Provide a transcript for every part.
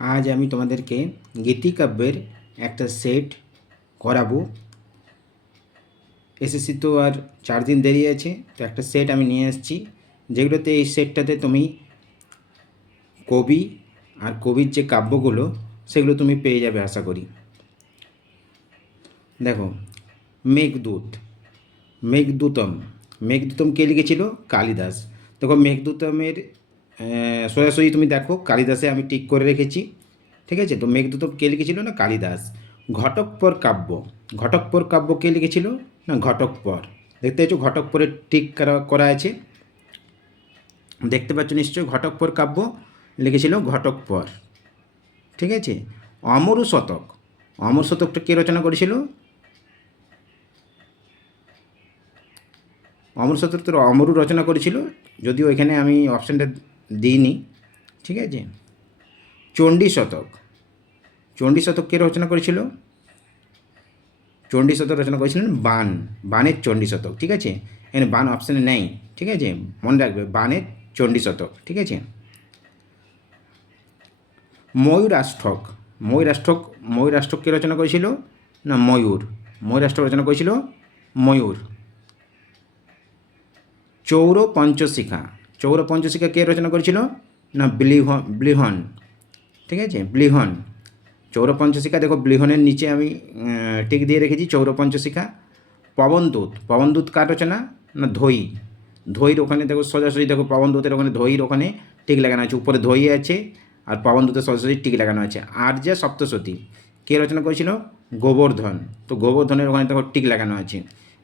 আজ আমি তোমাদেরকে গীতিকাব্যের একটা সেট করাবো। এসএসসি তো আর 4 দিন দেরি আছে, তো একটা সেট আমি নিয়ে এসেছি, যেগুলোতে এই সেটটাতে তুমি কবি আর কবির যে কাব্যগুলো সেগুলো তুমি পেয়ে যাবে আশা করি। দেখো, মেঘদূত, মেঘদূতম, মেঘদূতম কে লিখেছিল? কালিদাস। দেখো মেঘদূতমের সোজাসুজি তুমি দেখো, কালিদাসে আমি টিক করে রেখেছি, ঠিক আছে? তো মেঘদূতম কে লিখেছিল? না কালিদাস। ঘটকপর কাব্য, ঘটকপর কাব্য কে লিখেছিল? না ঘটকপর। দেখতে পাচ্ছ ঘটকপরের টিক করা আছে, দেখতে পাচ্ছ নিশ্চয়ই। ঘটকপর কাব্য লিখেছিল ঘটকপর, ঠিক আছে? অমরু শতক, অমর শতকটা কে রচনা করেছিল? অমর শতক তো অমরু রচনা করেছিল, যদিও এখানে আমি অপশানটা দিইনি, ঠিক আছে? চণ্ডী শতক, চণ্ডী শতক কে রচনা করেছিল? চণ্ডী শতক রচনা করেছিলেন বাণ, বাণের চণ্ডী শতক, ঠিক আছে? এখানে বাণ অপশানে নেই, ঠিক আছে? মনে রাখবে বাণের চণ্ডী শতক, ঠিক আছে? ময়ূরাষ্টক, ময়ূরাষ্টক, ময়ূরাষ্টক কে রচনা করেছিল? না ময়ূর, ময়ূরাষ্টক রচনা করেছিল ময়ূর। চৌর পঞ্চশিখা, চৌর পঞ্চশিখা কে রচনা করেছিল? না ব্লিহন, ঠিক আছে? ব্লিহন। চৌর পঞ্চশিখা, দেখো ব্লিহনের নিচে আমি টিক দিয়ে রেখেছি চৌর পঞ্চশিখা। পবনদূত, পবনদূত কার রচনা? না ধৈ, ধৈর ওখানে দেখো সোজাসুজি, দেখো পবনদূতের ওখানে ধৈর ওখানে টিক লাগানো আছে, উপরে ধৈ আছে আর পবনদূতের সোজাসুজি টিক লাগানো আছে। আর্যা সপ্তশতী কে রচনা করেছিল? গোবর্ধন, তো গোবর্ধনের ওখানে দেখো টিক লাগানো আছে।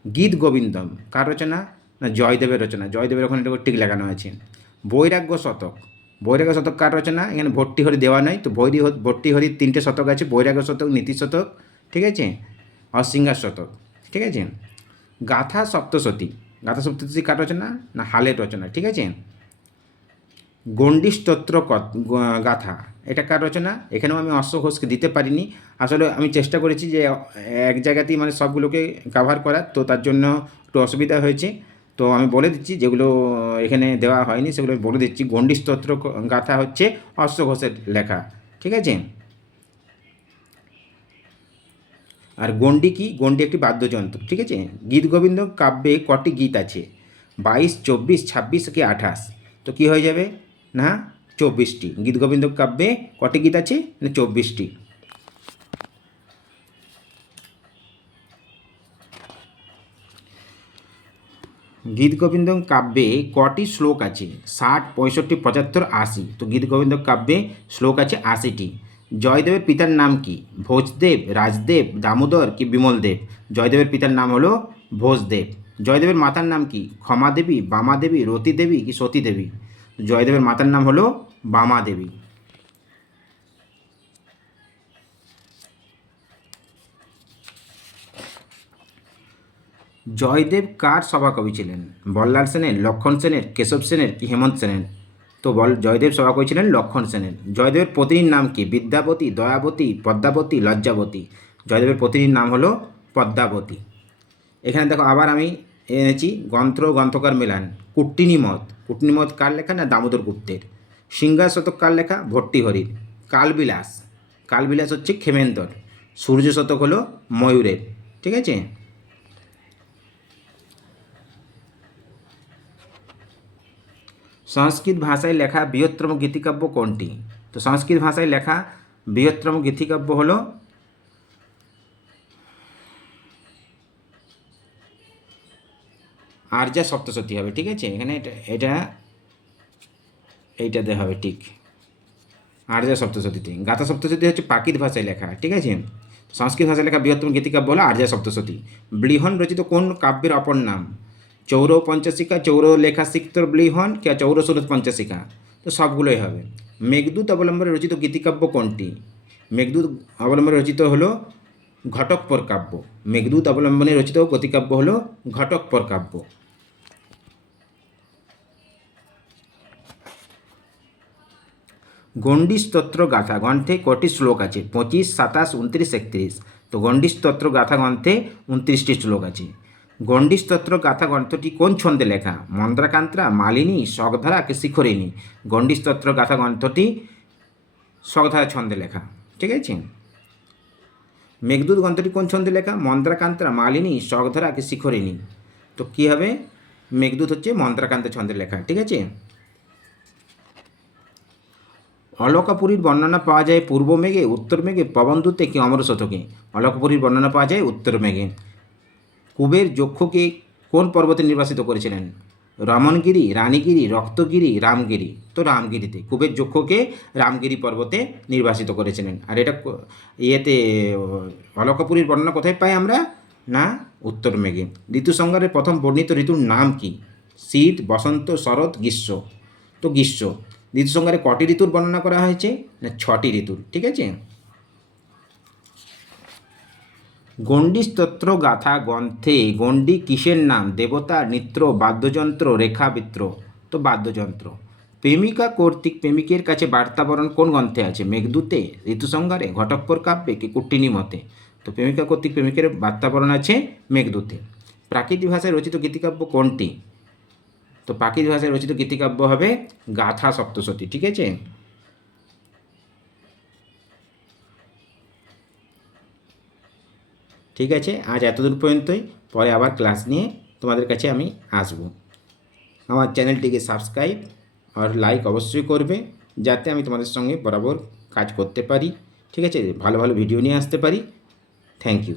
গীত গোবিন্দম কার রচনা? না জয়দেবের রচনা, জয়দেবের ওখানে দেখো টিক লাগানো আছে। বৈরাগ্য শতক, বৈরাগ্য শতক কার রচনা? এখানে ভর্তৃহরি দেওয়া নয়, তো ভর্তৃহরির 3টে শতক আছে, বৈরাগ্য শতক, নীতি শতক, ঠিক আছে? আর সিংহার শতক, ঠিক আছে? গাথা সপ্তশতী, গাথা সপ্তশতী কার রচনা? না হালের রচনা, ঠিক আছে? গণ্ডি স্তোত্র গাথা, এটা কার রচনা? এখানেও আমি অশ্ব ঘোষকে দিতে পারিনি, আসলে আমি চেষ্টা করেছি যে এক জায়গাতেই মানে সবগুলোকে কাভার করার, তো তার জন্য একটু অসুবিধা হয়েছে। তো আমি বলে দিচ্ছি যেগুলো এখানে দেওয়া হয়নি সেগুলো আমি বলে দিচ্ছি। গণ্ডি স্তোত্র গাথা হচ্ছে অশ্ব ঘোষের লেখা, ঠিক আছে? আর গণ্ডি কি? গণ্ডি একটি বাদ্যযন্ত্র, ঠিক আছে? গীত গোবিন্দ কাব্যে কটি গীত আছে? 22, 24, 26 কি 28? তো কী হয়ে যাবে? না 24টি। গীত গোবিন্দ কাব্যে কটি গীত আছে? না 24টি। গীত গোবিন্দ কাব্যে কটি শ্লোক আছে? 60, 65, 75, 80? তো গীত গোবিন্দ কাব্যে শ্লোক আছে 80টি। জয়দেবের পিতার নাম কি? ভোজদেব, রাজদেব, দামোদর কি বিমলদেব? জয়দেবের পিতার নাম হলো ভোজদেব। জয়দেবের মাতার নাম কি? ক্ষমা দেবী, বামা দেবী, রতি দেবী কি সতী দেবী? জয়দেবের মাতার নাম হলো বামা দেবী। জয়দেব কার সভাকবি ছিলেন? বল্লাল সেনের, লক্ষণ সেনের, কেশব সেনের কি হেমন্ত সেনের? তো জয়দেব সভাকবি ছিলেন লক্ষণ সেনের। জয়দেবের পত্নীর নাম কি? বিদ্যাবতী, দয়াবতী, পদ্মাবতী, লজ্জাবতী? জয়দেবের পত্নীর নাম হলো পদ্মাবতী। এখানে দেখো আবার আমি এনেছি গ্রন্থ গ্রন্থকার মেলান। কুট্টিনীমত, কুট্টিনীমত কার লেখা? না দামোদর গুপ্তের। সিংহার শতক কার লেখা? ভট্টীহরির। কালবিলাস, কালবিলাস হচ্ছে ক্ষেমেন্দর। সূর্য শতক হলো ময়ূরের, ঠিক আছে? সংস্কৃত ভাষায় লেখা বৃহত্তম গীতিকাব্য কোনটি? তো সংস্কৃত ভাষায় লেখা বৃহত্তম গীতিকাব্য হলো আর্যা সপ্তশতী হবে, ঠিক আছে? এখানে এইটাতে হবে ঠিক, আর্যা সপ্তশতীতে। গাথা সপ্তশতী হচ্ছে প্রাকৃত ভাষায় লেখা, ঠিক আছে? সংস্কৃত ভাষায় লেখা বৃহত্তম গীতিকাব্য হলো আর্যা সপ্তশতী। ব্লিহন রচিত কোন কাব্যের অপর নাম? চৌর পঞ্চশিখা, চৌর লেখা সিক্তর ব্লিহন কি চৌর সুরত পঞ্চশিখা? তো সবগুলোই হবে। মেঘদূত অবলম্বনে রচিত গীতিকাব্য কোনটি? মেঘদূত অবলম্বনে রচিত হলো ঘটকপর কাব্য। মেঘদূত অবলম্বনে রচিত গীতিকাব্য হলো ঘটকপর কাব্য। গণ্ডি স্তোত্র গাথা গ্রন্থে কটি শ্লোক আছে? 25, 27, 29, 31? তো গণ্ডি স্তোত্র গাথা গ্রন্থে 29টি শ্লোক আছে। গণ্ডি স্তোত্র গাথা গ্রন্থটি কোন ছন্দে লেখা? মন্দ্রাকান্তা, মালিনী, শকধারা কি শিখরিণী? গণ্ডি স্তোত্র গাথা গ্রন্থটি শকধারা ছন্দে লেখা, ঠিক আছে। মেঘদূত গ্রন্থটি কোন ছন্দে লেখা? মন্দ্রাকান্তা মালিনী শকধারাকে শিখরিণী। তো কী হবে? মেঘদূত হচ্ছে মন্দ্রাকান্তা ছন্দে লেখা, ঠিক আছে। অলকাপুরীর বর্ণনা পাওয়া যায় পূর্ব মেঘে, উত্তর মেঘে, পবনদূতে কি অমর শতকে? অলকাপুরীর বর্ণনা পাওয়া যায় উত্তর মেঘে। কুবের যক্ষকে কোন পর্বতে নির্বাসিত করেছিলেন? রমণগিরি, রানীগিরি, রক্তগিরি, রামগিরি। তো রামগিরিতে কুবের যক্ষকে রামগিরি পর্বতে নির্বাসিত করেছিলেন। আর এটা ইয়েতে অলকাপুরীর বর্ণনা কোথায় পাই আমরা? না, উত্তর মেঘে। ঋতু সংহারের প্রথম বর্ণিত ঋতুর নাম কি? শীত, বসন্ত, শরৎ, গ্রীষ্ম। তো গ্রীষ্ম। ঋতু সংহারে কটি ঋতুর বর্ণনা করা হয়েছে? না, 6টি ঋতুর, ঠিক আছে। গণ্ডি স্তোত্র গাথা গ্রন্থে গণ্ডি কিসের নাম? দেবতা, নৃত্য, বাদ্যযন্ত্র, রেখাবৃত্ত। তো বাদ্যযন্ত্র। প্রেমিকা কর্তৃক প্রেমিকের কাছে বার্তাবরণ কোন গ্রন্থে আছে? মেঘদূতে, ঋতুসংহারে, ঘটকপুর কাব্যে কি কুট্টিনী মতে? তো প্রেমিকা কর্তৃক প্রেমিকের বার্তাবরণ আছে মেঘদূতে। প্রাকৃতিক ভাষায় রচিত গীতিকাব্য কোনটি? তো প্রাকৃতিক ভাষায় রচিত গীতিকাব্য হবে গাথা সপ্তশতী, ঠিক আছে। ঠিক আছে, আজ এতদূর পর্যন্তই। পরে আবার ক্লাস নিয়ে তোমাদের কাছে আমি আসব। আমার চ্যানেলটিকে সাবস্ক্রাইব আর লাইক অবশ্যই করবে, যাতে আমি তোমাদের সঙ্গে বরাবর কাজ করতে পারি, ঠিক আছে, ভালো ভালো ভিডিও নিয়ে আসতে পারি। Thank you.